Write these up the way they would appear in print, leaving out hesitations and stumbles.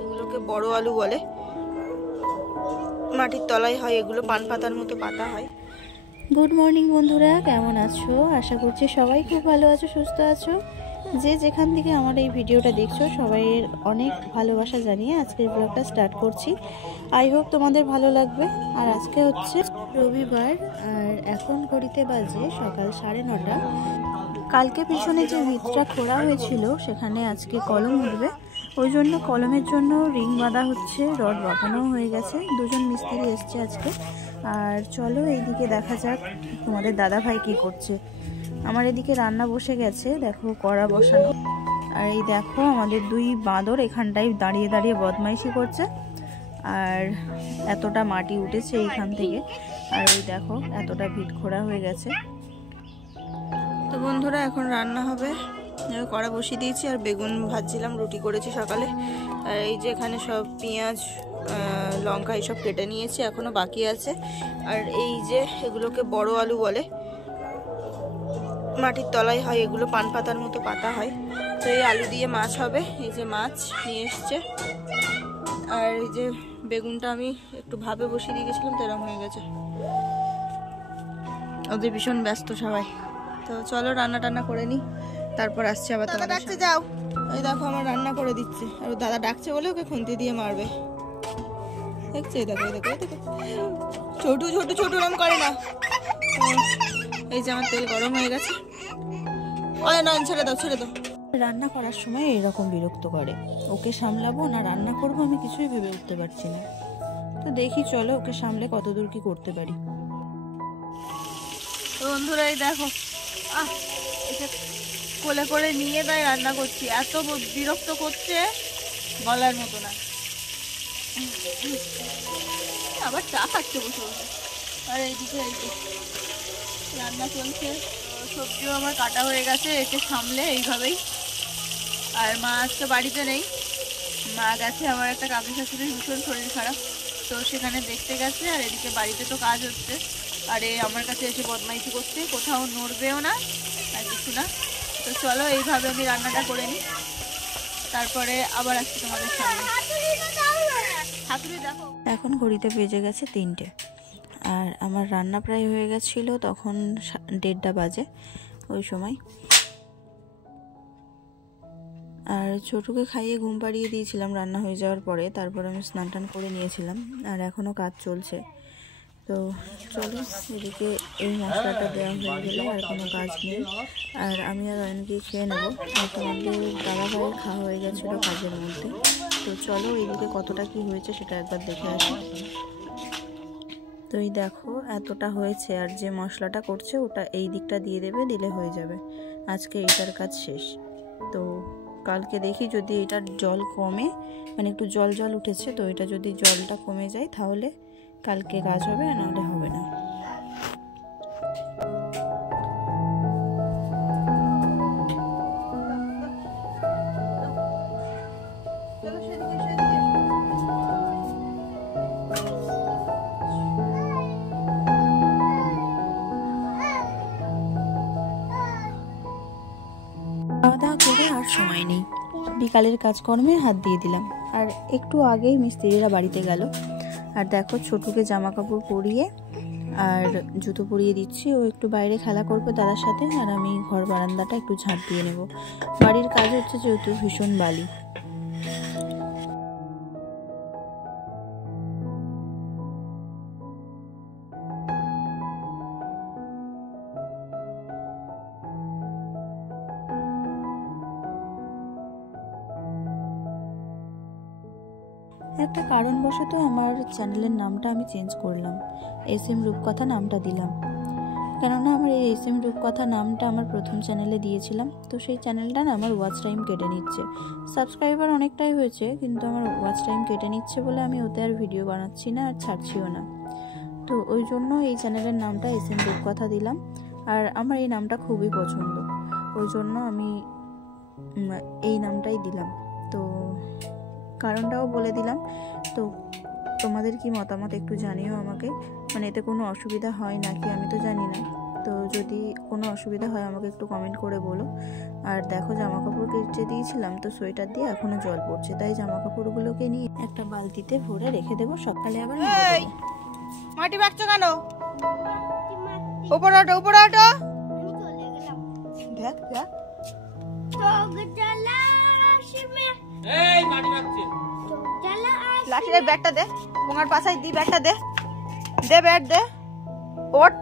এগুলোকে বড় আলু বলে, মাটির তলায় হয়, এগুলো পান পাতার মতো পাতা হয়। গুড মর্নিং বন্ধুরা, কেমন আছো? আশা করছি সবাই খুব ভালো আছো, সুস্থ আছো। যে যেখান থেকে আমার এই ভিডিওটা দেখছো সবাইয়ের অনেক ভালোবাসা জানিয়ে আজকের ব্লগটা স্টার্ট করছি। আই হোপ তোমাদের ভালো লাগবে। আর আজকে হচ্ছে রবিবার, আর এখন ঘড়িতে বাজে সকাল 9:30। কালকে পিছনে যে ভিতটা খোঁড়া হয়েছিল সেখানে আজকে কলম উঠবে, ওই জন্য কলমের জন্য রিং বাঁধা হচ্ছে, রড বাঁধানো হয়ে গেছে, দুজন মিস্ত্রি এসছে আজকে। আর চলো এইদিকে দেখা যাক তোমাদের দাদা ভাই কি করছে। আমার এদিকে রান্না বসে গেছে, দেখো কড়া বসানো। আর এই দেখো আমাদের দুই বাঁদর এখানটায় দাঁড়িয়ে দাঁড়িয়ে বদমাইশি করছে। আর এতটা মাটি উঠেছে এইখান থেকে, আর ওই দেখো এতটা ভিট খোঁড়া হয়ে গেছে। তো বন্ধুরা এখন রান্না হবে, কড়া বসিয়ে দিয়েছি আর বেগুন ভাজছিলাম, রুটি করেছি সকালে। আর এই যে এখানে সব পেঁয়াজ লঙ্কা এইসব কেটে নিয়েছি, এখনো বাকি আছে। আর এই যে এগুলোকে বড় আলু বলে, মাটির তলায় হয়, এগুলো পান পাতার মতো পাতা হয়। তো এই আলু দিয়ে মাছ হবে, এই যে মাছ নিয়ে এসছে। আর এই যে বেগুনটা আমি একটু ভাবে বসিয়ে দিয়ে গেছিলাম, তো এরকম হয়ে গেছে। ওদের ভীষণ ব্যস্ত সবাই। তো চলো রান্না টান্না করে নি, তারপর আসছে আবার। দাদা ডাকছে, যাও। এই দেখো আমার রান্না করে দিচ্ছে, আর দাদা ডাকছে বলে ওকে খুন্তি দিয়ে মারবে। দেখছে, দেখো দেখো দেখো, ছোটু ছোটু ছোটু রাম করে না। এই যে আমার তেল গরম হয়ে গেছে, ওই না, ছেড়ে দাও ছেড়ে দাও। রান্না করার সময় এরকম বিরক্ত করে, ওকে সামলাবো না রান্না করবো আমি কিছুই ভেবে উঠতে পারছি না। তো দেখি চলো ওকে সামলে কতদূর কি করতে পারি। বন্ধুরা এই দেখো, এসে কোলে করে নিয়ে তাই রান্না করছি, এত বিরক্ত করছে বলার মতো না। আবার চা খাচ্ছে বসে বসে। আর এইদিকে রান্না চলছে, সবজিও আমার কাটা হয়ে গেছে, একে সামলে এইভাবেই। আর মা আজকে বাড়িতে নেই, মা গেছে আমার একটা কাকু শাশুড়ির ভীষণ শরীর খারাপ, তো সেখানে দেখতে গেছে। আর এদিকে বাড়িতে তো কাজ হচ্ছে, আরে আমার কাছে এসে বদমাইশি করছে, কোথাও নড়বেও না আর কিছু না। তো চলো এইভাবে আমি রান্নাটা করে নিই, তারপরে আবার আসছি তোমাদের সামনে। দেখো এখন ঘড়িতে বেজে গেছে 3টে, আর আমার রান্না প্রায় হয়ে গেছিলো, তখন 1:30 বাজে ওই সময়। আর ছোটুকে খাইয়ে ঘুম পাড়িয়ে দিয়েছিলাম রান্না হয়ে যাওয়ার পরে, তারপর আমি স্নান টান করে নিয়েছিলাম। আর এখনও কাজ চলছে। তো চলো এদিকে এই মশলাটা দেওয়া হয়ে গেলে আর কোনো কাজ নেই, আর আমি আর অনেকে খেয়ে নেবো। আর তোমাদের দাদা ভাইয়ের খাওয়া হয়ে গেছিলো কাজের মধ্যে। তো চলো এইদিকে কতটা কি হয়েছে সেটা একবার দেখে আসি। তো এই দেখো এতটা হয়েছে, আর যে মশলাটা করছে ওটা এই দিকটা দিয়ে দেবে, দিলে হয়ে যাবে। আজকে এইটার কাজ শেষ। তো কালকে দেখি যদি এটার জল কমে, মানে একটু জল জল উঠেছে, তো এটা যদি জলটা কমে যায় তাহলে কালকে কাজ হবে, নাহলে হবে না। খাওয়া দাওয়া করে আর সময় নেই, বিকালের কাজকর্মে হাত দিয়ে দিলাম। আর একটু আগেই মিস্ত্রিরা বাড়িতে গেল। আর দেখো ছোটুকে জামা কাপড় পরিয়ে আর জুতো পরিয়ে দিচ্ছি, ও একটু বাইরে খেলা করবে দাদার সাথে, আর আমি ঘর বারান্দাটা একটু ঝাঁট দিয়ে নেব। বাড়ির কাজ হচ্ছে যেহেতু ভীষণ বালি। একটা কারণবশত আমার চ্যানেলের নামটা আমি চেঞ্জ করলাম, SM রূপকথা নামটা দিলাম। কেননা আমার এই SM রূপকথা নামটা আমার প্রথম চ্যানেলে দিয়েছিলাম, তো সেই চ্যানেলটা না আমার ওয়াচ টাইম কেটে নিচ্ছে। সাবস্ক্রাইবার অনেকটাই হয়েছে, কিন্তু আমার ওয়াচ টাইম কেটে নিচ্ছে বলে আমি ওতে আর ভিডিও বানাচ্ছি না আর ছাড়ছিও না। তো ওই জন্য এই চ্যানেলের নামটা SM রূপকথা দিলাম। আর আমার এই নামটা খুবই পছন্দ, ওই জন্য আমি এই নামটাই দিলাম। তো কারণটাও বলে দিলাম। তো তোমাদের কি মতামত একটু জানিও আমাকে, মানে এতে কোনো অসুবিধা হয় নাকি আমি তো জানি না। তো যদি কোনো অসুবিধা হয় আমাকে একটু কমেন্ট করে বলো। আর দেখো জামা কাপড় কেচে দিয়েছিলাম, তো সোয়েটার দিয়ে এখনো জল পড়ছে, তাই জামা কাপড়গুলোকে নিয়ে একটা বালতিতে ভরে রেখে দেবো, সকালে আবার মেলে দেবো। মাটি মাখছো কেন? উপরে ওঠো, উপরে ওঠো। দেখ দেখ লাঠির ব্যাগটা দে, তোমার পাশায় দি, ব্যাগটা দে, দে ব্যাট দে। ওঠ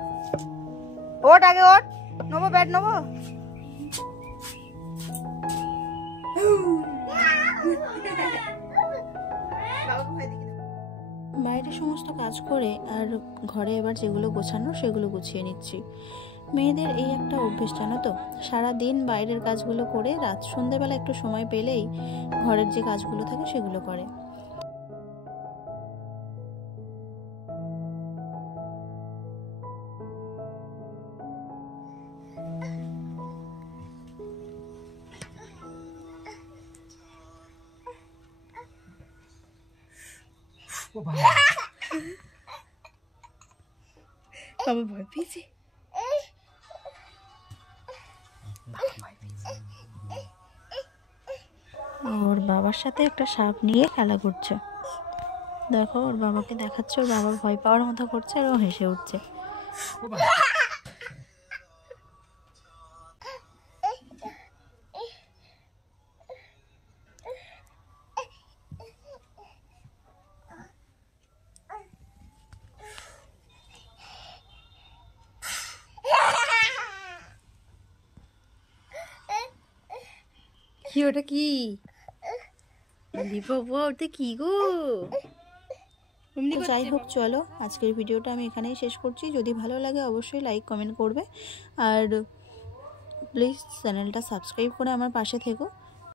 ওঠ, আগে ওঠ, নেবো ব্যাট নেবো। বাইরে সমস্ত কাজ করে আর ঘরে এবার যেগুলো গোছানো সেগুলো গুছিয়ে নিচ্ছি। মেয়েদের এই একটা অভ্যেস জানো তো, সারা দিন বাইরের কাজগুলো করে রাত সন্ধ্যেবেলা একটু সময় পেলেই ঘরের যে কাজগুলো থাকে সেগুলো করে। বাবা ভয় পেয়েছে। ওর বাবার সাথে একটা সাপ নিয়ে খেলা করছে, দেখো ওর বাবাকে দেখাচ্ছে, ওর বাবা ভয় পাওয়ার মতো করছে আর ও হেসে উঠছে। কি ওটা? কি ওটা কি গো? যাই হোক, চলো আজকের ভিডিওটা আমি এখানেই শেষ করছি। যদি ভালো লাগে অবশ্যই লাইক কমেন্ট করবে, আর প্লিজ চ্যানেলটা সাবস্ক্রাইব করে আমার পাশে থেকো।